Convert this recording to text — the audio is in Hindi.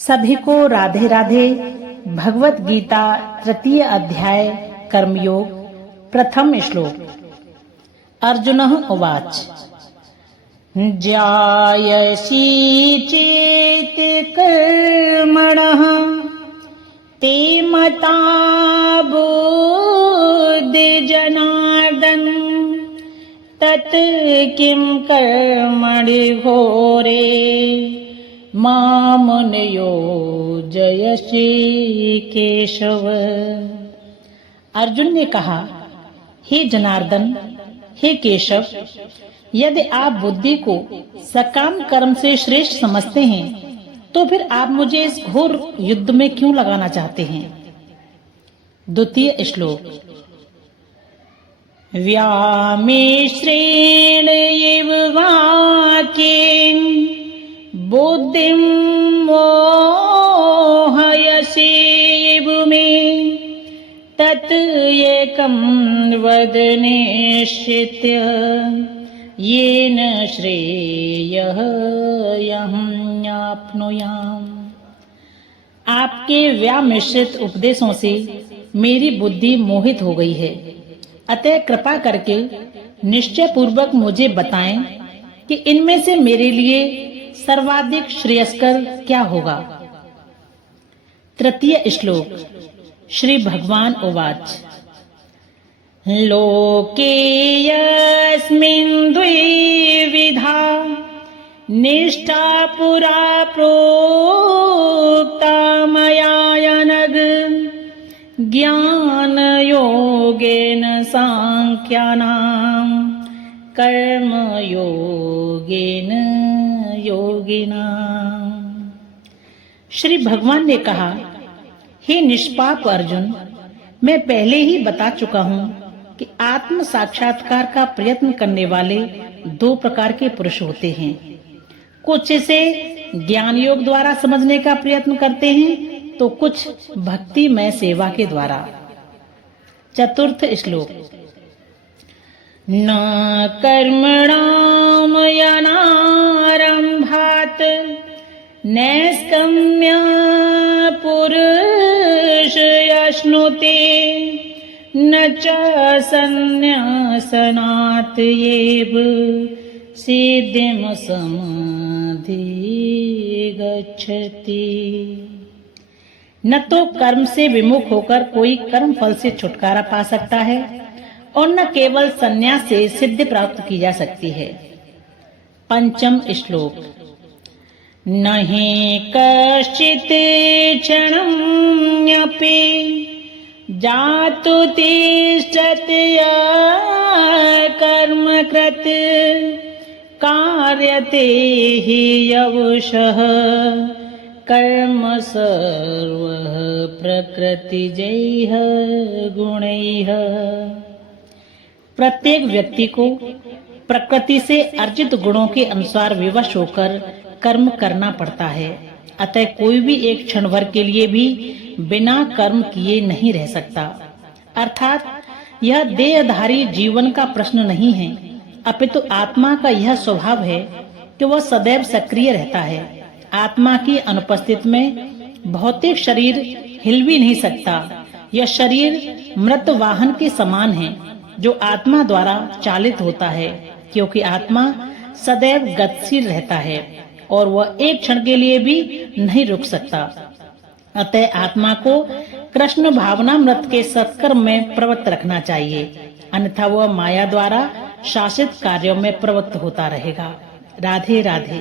सभी को राधे राधे। भगवत गीता तृतीय अध्याय कर्मयोग प्रथम श्लोक। अर्जुनः उवाच जायसी चेत् कर्मणः ते मता बुद्धि जनार्दन तत् किं कर्मणि घोरे मां नियोजयसि केशव। अर्जुन ने कहा, हे जनार्दन, हे केशव, यदि आप बुद्धि को सकाम कर्म से श्रेष्ठ समझते हैं तो फिर आप मुझे इस घोर युद्ध में क्यों लगाना चाहते हैं। द्वितीय श्लोक। व्यामिश्रेण इव वाक्येन बुद्धिं मोहयसीव मे तत् एकं वद निश्चित्य येन श्रेयः अहम्याप्नुयाम्। आपके व्यामिश्रित उपदेशों से मेरी बुद्धि मोहित हो गई है, अतः कृपा करके निश्चय पूर्वक मुझे बताएं कि इनमें से मेरे लिए सर्वाधिक श्रेयस्कर क्या होगा। तृतीय श्लोक। श्री भगवान उवाच लोकेऽस्मिन् द्विविधा निष्ठा पुरा प्रोक्ता मया नघ ज्ञानयोगेन सांख्यानां कर्मयोगेन योगिनाम्। श्री भगवान ने कहा, हे निष्पाप अर्जुन, मैं पहले ही बता चुका हूँ कि आत्म साक्षात्कार का प्रयत्न करने वाले दो प्रकार के पुरुष होते हैं। कुछ इसे ज्ञान योग द्वारा समझने का प्रयत्न करते हैं तो कुछ भक्तिमय सेवा के द्वारा। चतुर्थ श्लोक। न कर्मणां यनारम्भात् नैष्कर्म्य पुरुषयश्नुते न च सन्न्यासनात् एव सिद्धिं समधिगच्छति। न तो कर्म से विमुख होकर कोई कर्म फल से छुटकारा पा सकता है और न केवल संन्यास से सिद्धि प्राप्त की जा सकती है। पंचम श्लोक। नहि कश्चित् क्षणमपि जातु तिष्ठति कर्मकृत् कार्यते हि यवशः कर्म सर्वः प्रकृतिजैः गुणैः। प्रत्येक व्यक्ति को प्रकृति से अर्जित गुणों के अनुसार विवश होकर कर्म करना पड़ता है, अतः कोई भी एक क्षण भर के लिए भी बिना कर्म किए नहीं रह सकता। अर्थात यह देहधारी जीवन का प्रश्न नहीं है, अपितु आत्मा का यह स्वभाव है कि वह सदैव सक्रिय रहता है। आत्मा की अनुपस्थिति में भौतिक शरीर हिल भी नहीं सकता। यह शरीर मृत वाहन के समान है जो आत्मा द्वारा चालित होता है, क्योंकि आत्मा सदैव गतिशील रहता है और वह एक क्षण के लिए भी नहीं रुक सकता। अतः आत्मा को कृष्ण भावनामृत के सत्कर्म में प्रवृत्त रखना चाहिए, अन्यथा वह माया द्वारा शासित कार्यों में प्रवृत्त होता रहेगा। राधे राधे।